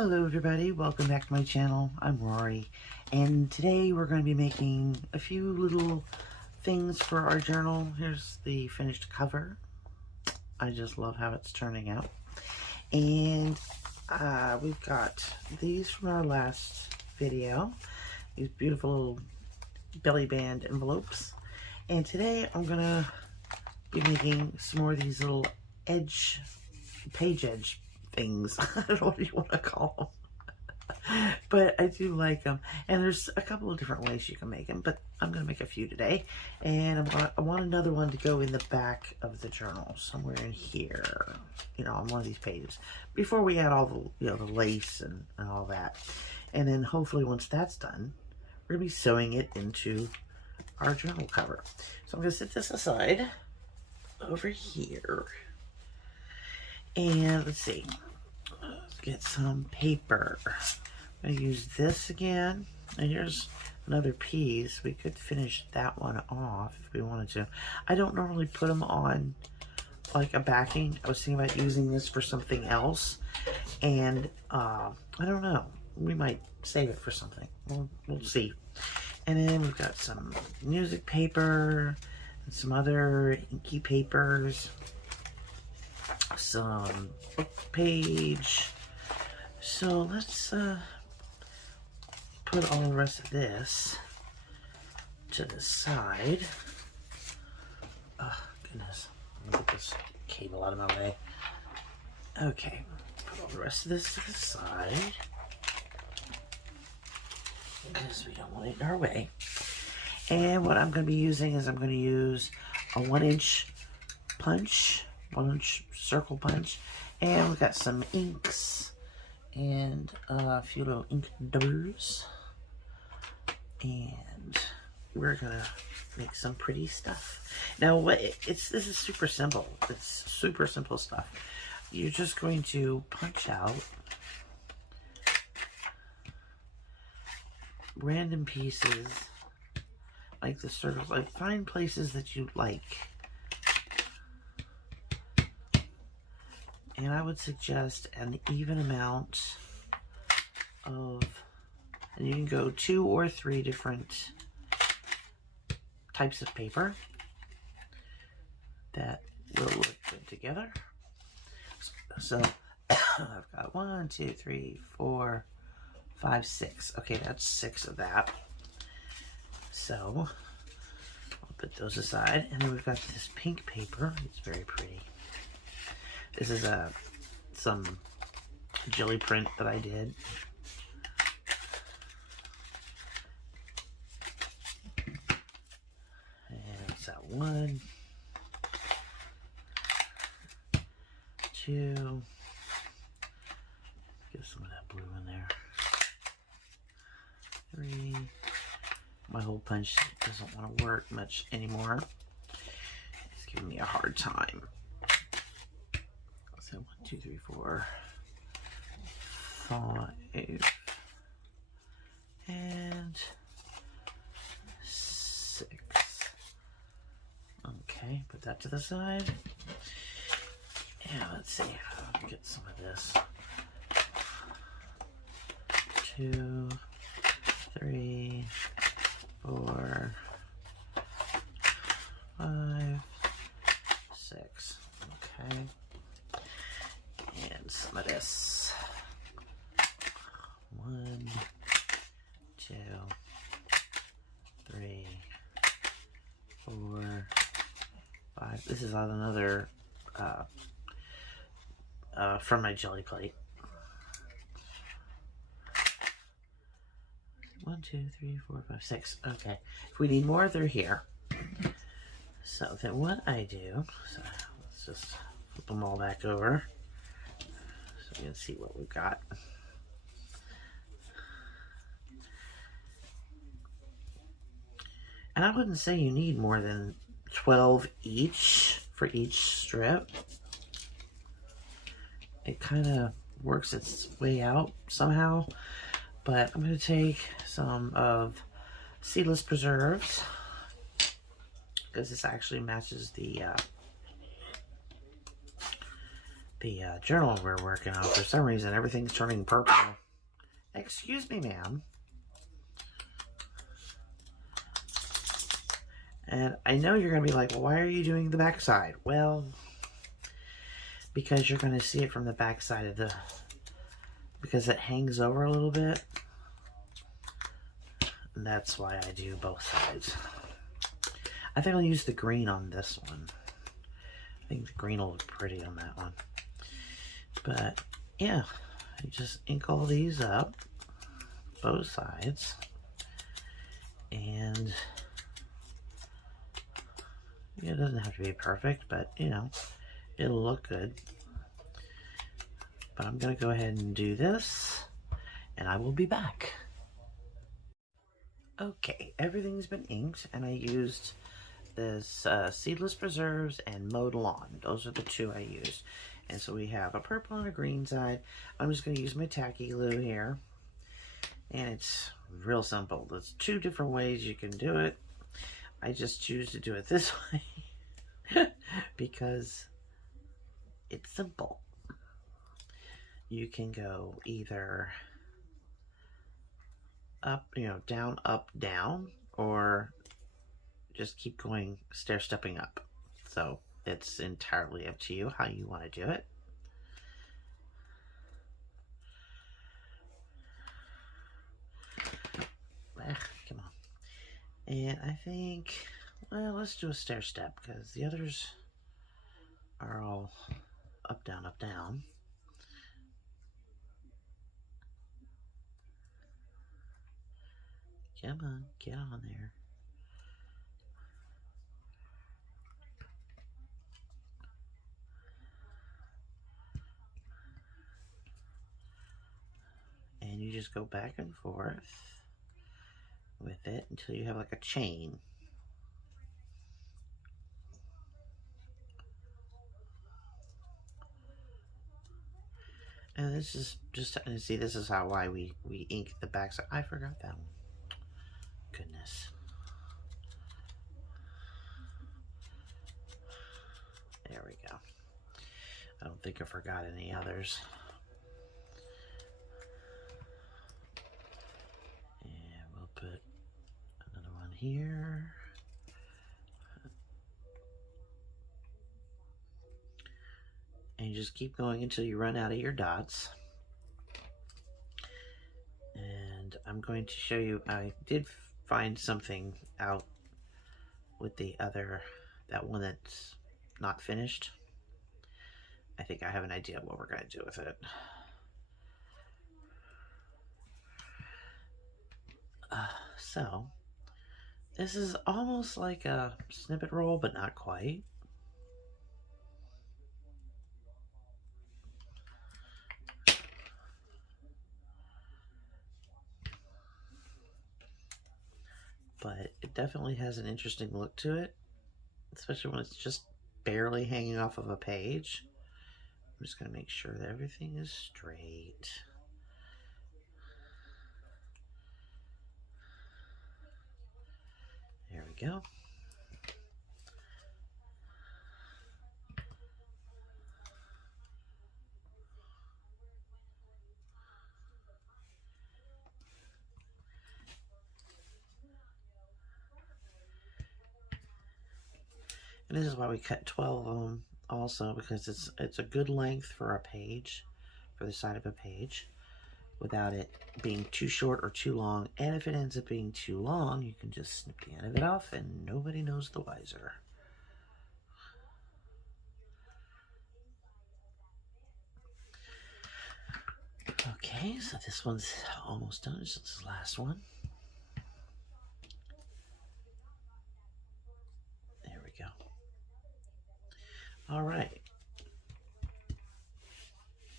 Hello everybody, welcome back to my channel. I'm Rory, and today we're going to be making a few little things for our journal. Here's the finished cover. I just love how it's turning out. And we've got these from our last video, these beautiful little belly band envelopes. And today I'm going to be making some more of these little page edge things. I don't know what you want to call them. But I do like them, and there's a couple of different ways you can make them, but I'm going to make a few today. And I want another one to go in the back of the journal, somewhere in here, you know, on one of these pages, before we add all the, you know, the lace and all that. And then hopefully once that's done, we're going to be sewing it into our journal cover. So I'm going to set this aside over here, and let's see, let's get some paper. I'm going to use this again, and here's another piece. We could finish that one off if we wanted to. I don't normally put them on like a backing. I was thinking about using this for something else, and I don't know. We might save it for something. We'll see. And then we've got some music paper and some other inky papers, some book page. So let's put all the rest of this to the side. Oh, goodness. I'm going to get this cable out of my way. Okay. Put all the rest of this to the side, because we don't want it in our way. And what I'm going to be using is I'm going to use a 1-inch punch, 1-inch circle punch. And we've got some inks and a few little ink doublers. And we're gonna make some pretty stuff. Now, this is super simple. It's super simple stuff. You're just going to punch out random pieces, like the circles. Like, find places that you like. And I would suggest an even amount of, and you can go 2 or 3 different types of paper that will look good together. So I've got 1, 2, 3, 4, 5, 6. Okay, that's 6 of that. So I'll put those aside. And then we've got this pink paper. It's very pretty. This is some jelly print that I did. And it's that 1, 2. Get some of that blue in there. 3. My hole punch doesn't want to work much anymore. It's giving me a hard time. So 1, 2, 3, 4, 5, and 6. Okay, put that to the side. And let's see, I'll get some of this. 2, 3, 4, 5, 6. Okay. And some of this. 1, 2, 3, 4, 5. This is on another from my jelly plate. 1, 2, 3, 4, 5, 6. Okay. If we need more, they're here. So then what I do, so let's just flip them all back over, so you can see what we've got. And I wouldn't say you need more than 12 each for each strip. It kind of works its way out somehow. But I'm going to take some of Seedless Preserves, because this actually matches the the journal we're working on. For some reason, everything's turning purple. Excuse me, ma'am. And I know you're going to be like, well, why are you doing the back side? Well, because you're going to see it from the back side of the... because it hangs over a little bit. And that's why I do both sides. I think I'll use the green on this one. I think the green will look pretty on that one. But, yeah. You just ink all these up. Both sides. And... it doesn't have to be perfect, but, you know, it'll look good. But I'm going to go ahead and do this, and I will be back. Okay, everything's been inked, and I used this Seedless Preserves and Mowed Lawn. Those are the two I used. And so we have a purple and a green side. I'm just going to use my tacky glue here. And it's real simple. There's two different ways you can do it. I just choose to do it this way because it's simple. You can go either up, down, up, down, or just keep going, stair-stepping up. So it's entirely up to you how you want to do it. Come on. And I think, well, let's do a stair step because the others are all up, down, up, down. Come on, get on there. And you just go back and forth with it until you have like a chain. And this is just, see, this is why we ink the back side. I forgot that one. Goodness. There we go. I don't think I forgot any others. And we'll put another one here. And you just keep going until you run out of your dots. And I'm going to show you, I did find something out with the other, that one that's not finished. I think I have an idea of what we're going to do with it. So, this is almost like a snippet roll, but not quite. But it definitely has an interesting look to it, especially when it's just barely hanging off of a page. I'm just going to make sure that everything is straight. There we go. And this is why we cut 12 of them also, because it's a good length for a page, for the side of a page, without it being too short or too long. And if it ends up being too long, you can just snip the end of it off and nobody knows the wiser. Okay, so this one's almost done. This is the last one. There we go. All right.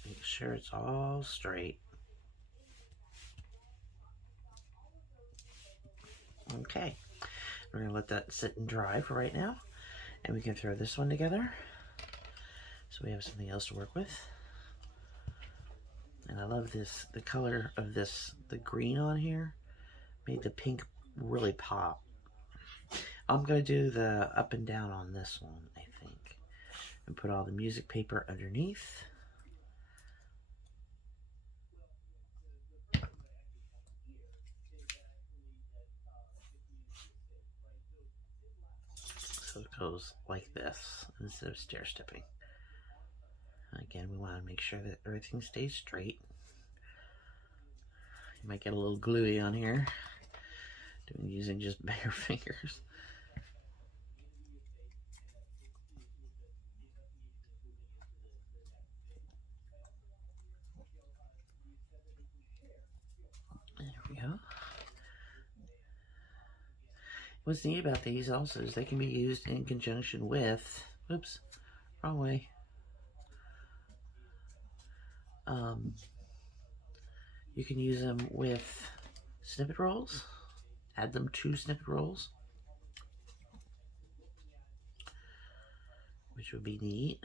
Make sure it's all straight. Okay, we're gonna let that sit and dry for right now, and we can throw this one together so we have something else to work with. And I love this, the color of this, the green on here made the pink really pop. I'm gonna do the up and down on this one, I think. and put all the music paper underneath. So it goes like this instead of stair stepping. Again, we want to make sure that everything stays straight. You might get a little gluey on here, using just bare fingers. There we go. What's neat about these also is they can be used in conjunction with, oops, wrong way. You can use them with snippet rolls, add them to snippet rolls, which would be neat.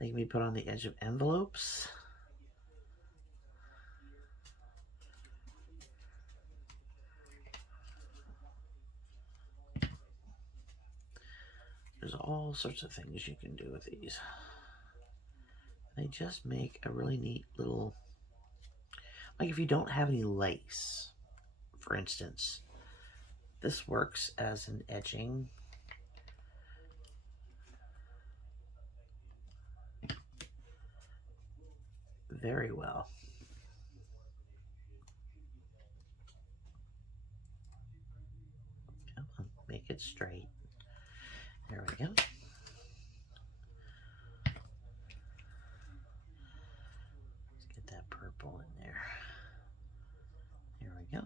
They can be put on the edge of envelopes. There's all sorts of things you can do with these. They just make a really neat little, like if you don't have any lace, for instance, this works as an edging. Very well. Come on, make it straight. There we go. Let's get that purple in there. There we go.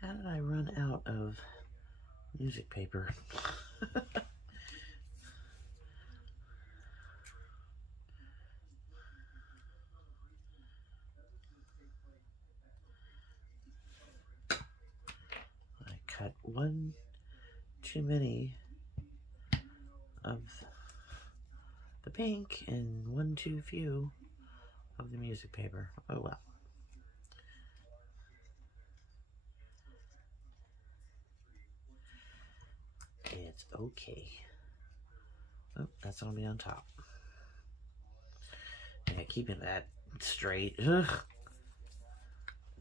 How did I run out of music paper? I cut one too many of the pink and one too few of the music paper. Oh well. It's okay. Oh, that's gonna be on top. Yeah, keeping that straight. Ugh.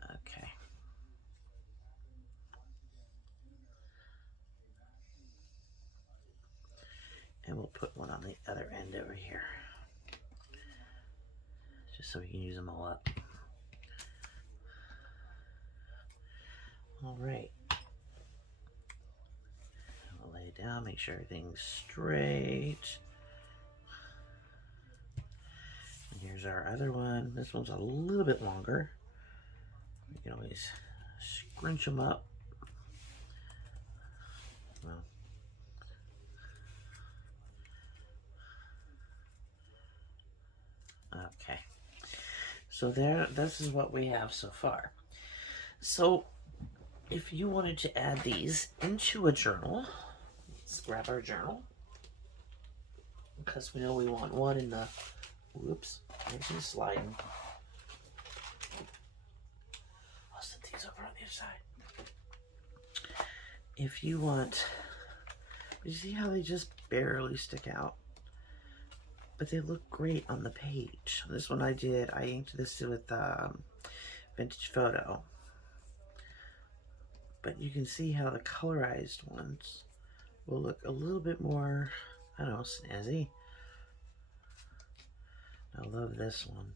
Okay. And we'll put one on the other end over here, just so we can use them all up. All right. I'll lay it down, make sure everything's straight. And here's our other one. This one's a little bit longer. You can always scrunch them up. Well, okay. So this is what we have so far. So if you wanted to add these into a journal, let's grab our journal, because we know we want one in the, whoops, I'm sliding. I'll set these over on the other side. If you want, you see how they just barely stick out? But they look great on the page. This one I inked this with Vintage Photo. But you can see how the colorized ones will look a little bit more, I don't know, snazzy. I love this one.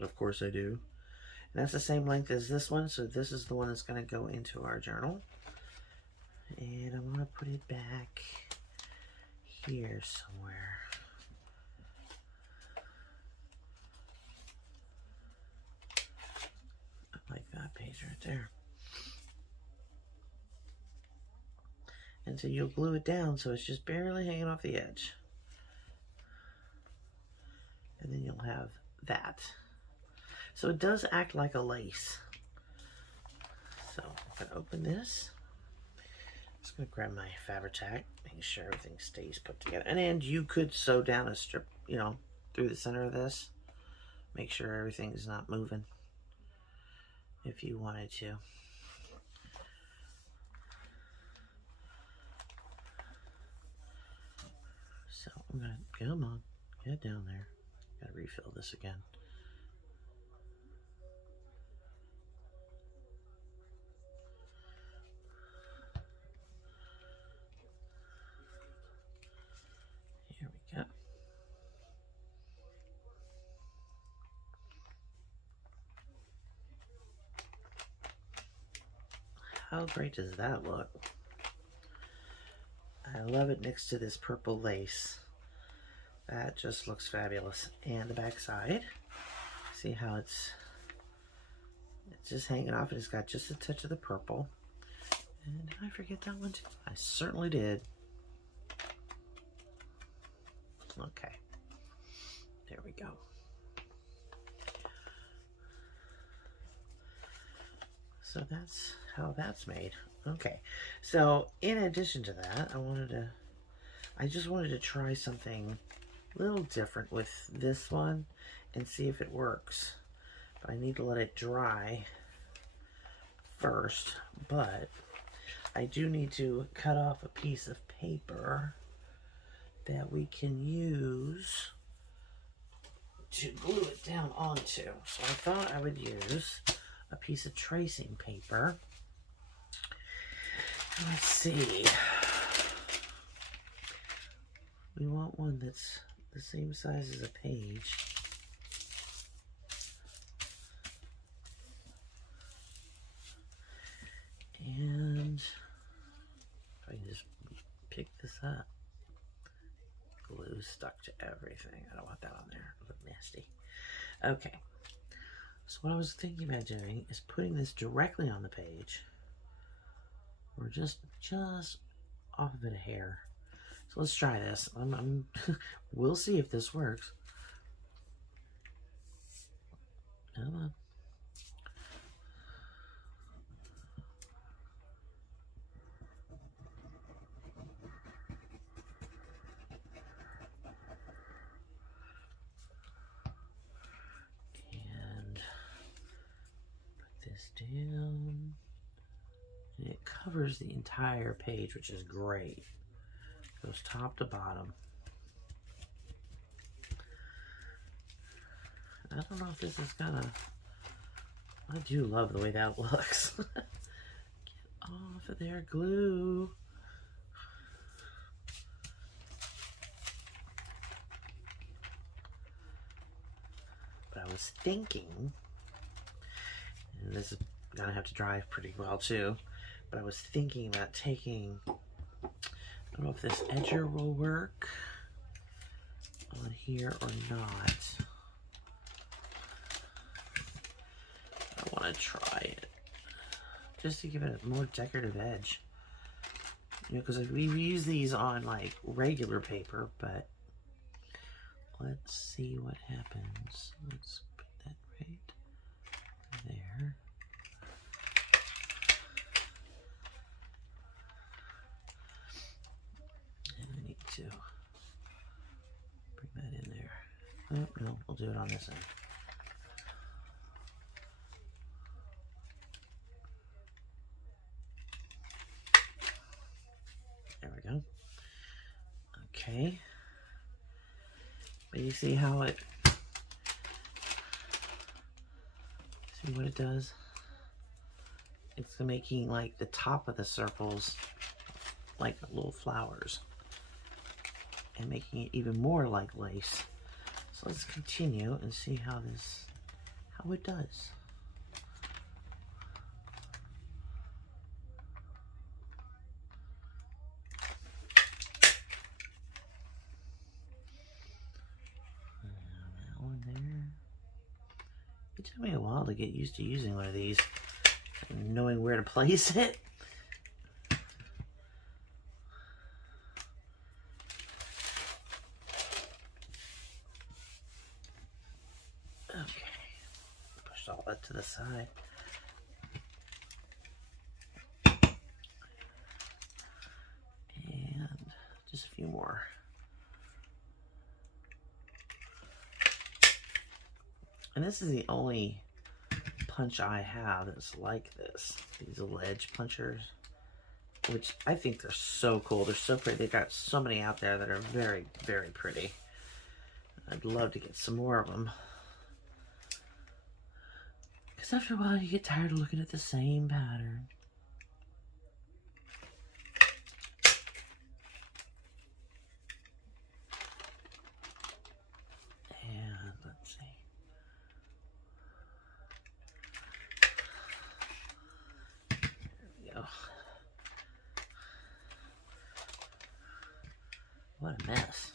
Of course I do. And that's the same length as this one, so this is the one that's going to go into our journal. And I'm going to put it back here somewhere. Like that page right there. And so you'll glue it down so it's just barely hanging off the edge. And then you'll have that. So it does act like a lace. So I'm going to open this. Just gonna grab my Fabri-Tac, make sure everything stays put together. And you could sew down a strip, you know, through the center of this. Make sure everything's not moving if you wanted to. So I'm gonna, come on, get down there. Gotta refill this again. Here we go. How great does that look? I love it next to this purple lace. That just looks fabulous. And the back side, see how it's just hanging off, and it's got just a touch of the purple. And did I forget that one too? I certainly did. Okay, there we go. So that's how that's made. Okay, so in addition to that, I just wanted to try something a little different with this one and see if it works. But I need to let it dry first, but I do need to cut off a piece of paper that we can use to glue it down onto. So I thought I would use a piece of tracing paper. Let's see. We want one that's the same size as a page. And if I can just pick this up. Glue stuck to everything. I don't want that on there. It'll look nasty. Okay. So what I was thinking about doing is putting this directly on the page. Or just off of it a hair. So let's try this. We'll see if this works. Come on. And put this down. And it covers the entire page, which is great. Goes top to bottom. I don't know if this is gonna... I do love the way that looks. Get off of there, glue. But I was thinking, and this is gonna have to dry pretty well too, but I was thinking about taking, I don't know if this edger will work on here or not. I want to try it just to give it a more decorative edge. You know, because we use these on like regular paper, but let's see what happens. Let's put that right there. And I need to bring that in there. Oh, no, we'll do it on this end. There we go. Okay. But you see how it, see what it does? It's making like the top of the circles like little flowers and making it even more like lace. So let's continue and see how it does. That one there. It took me a while to get used to using one of these and knowing where to place it. Okay, pushed all that to the side. Just a few more. And this is the only punch I have that's like this. These little edge punchers, which I think they're so cool. They're so pretty. They've got so many out there that are very, very pretty. I'd love to get some more of them. Because after a while, you get tired of looking at the same pattern. And let's see. There we go. What a mess.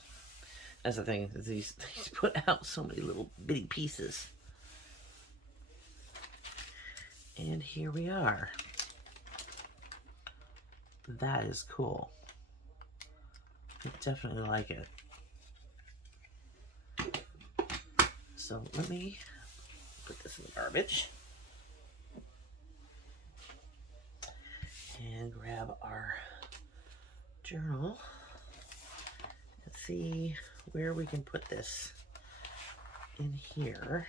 That's the thing, is these put out so many little bitty pieces. And here we are. That is cool. I definitely like it. So let me put this in the garbage. And grab our journal. And see where we can put this in here.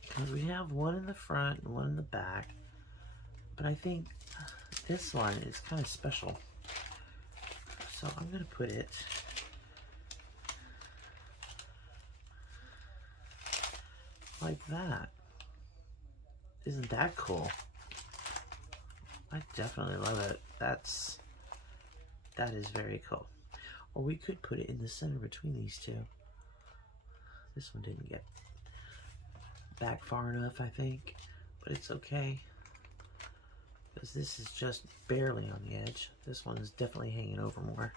Because we have one in the front and one in the back, but I think this one is kind of special. So I'm going to put it like that. Isn't that cool? I definitely love it. That is very cool. Or we could put it in the center between these two. This one didn't get back far enough, I think, but it's okay. Because this is just barely on the edge. This one is definitely hanging over more.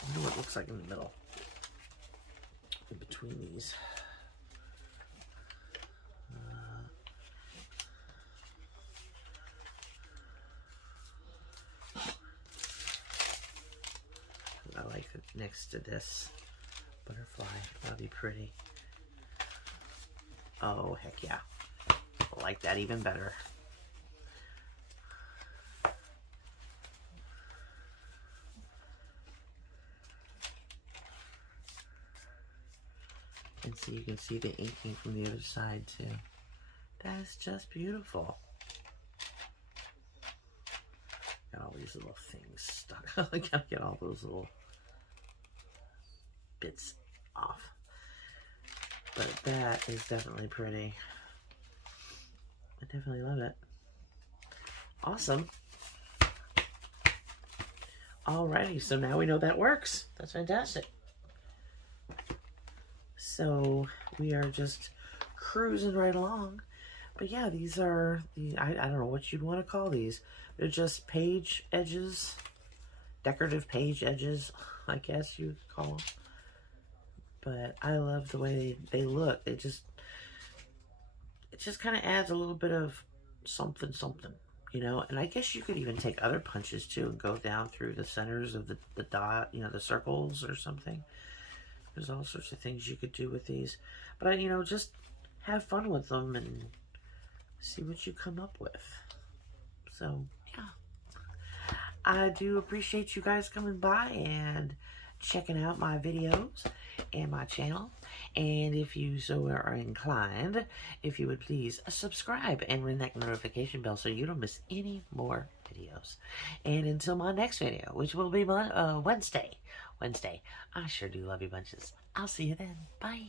I wonder what it looks like in the middle. In between these. I like it next to this butterfly. That'll be pretty. Oh, heck yeah. I like that even better. And so you can see the inking from the other side too. That is just beautiful. Got all these little things stuck. I gotta get all those little bits off. But that is definitely pretty. I definitely love it. Awesome. Alrighty, so now we know that works. That's fantastic. So we are just cruising right along. But yeah, these are the, I don't know what you'd want to call these. They're just page edges, decorative page edges, I guess you could call them. But I love the way they look. It just kind of adds a little bit of something, you know. And I guess you could even take other punches too and go down through the centers of the dot, you know, the circles or something. There's all sorts of things you could do with these. But, you know, just have fun with them and see what you come up with. So, yeah. I do appreciate you guys coming by and checking out my videos and my channel. And if you so are inclined, if you would please subscribe and ring that notification bell so you don't miss any more videos. And until my next video, which will be Wednesday. I sure do love you bunches. I'll see you then. Bye.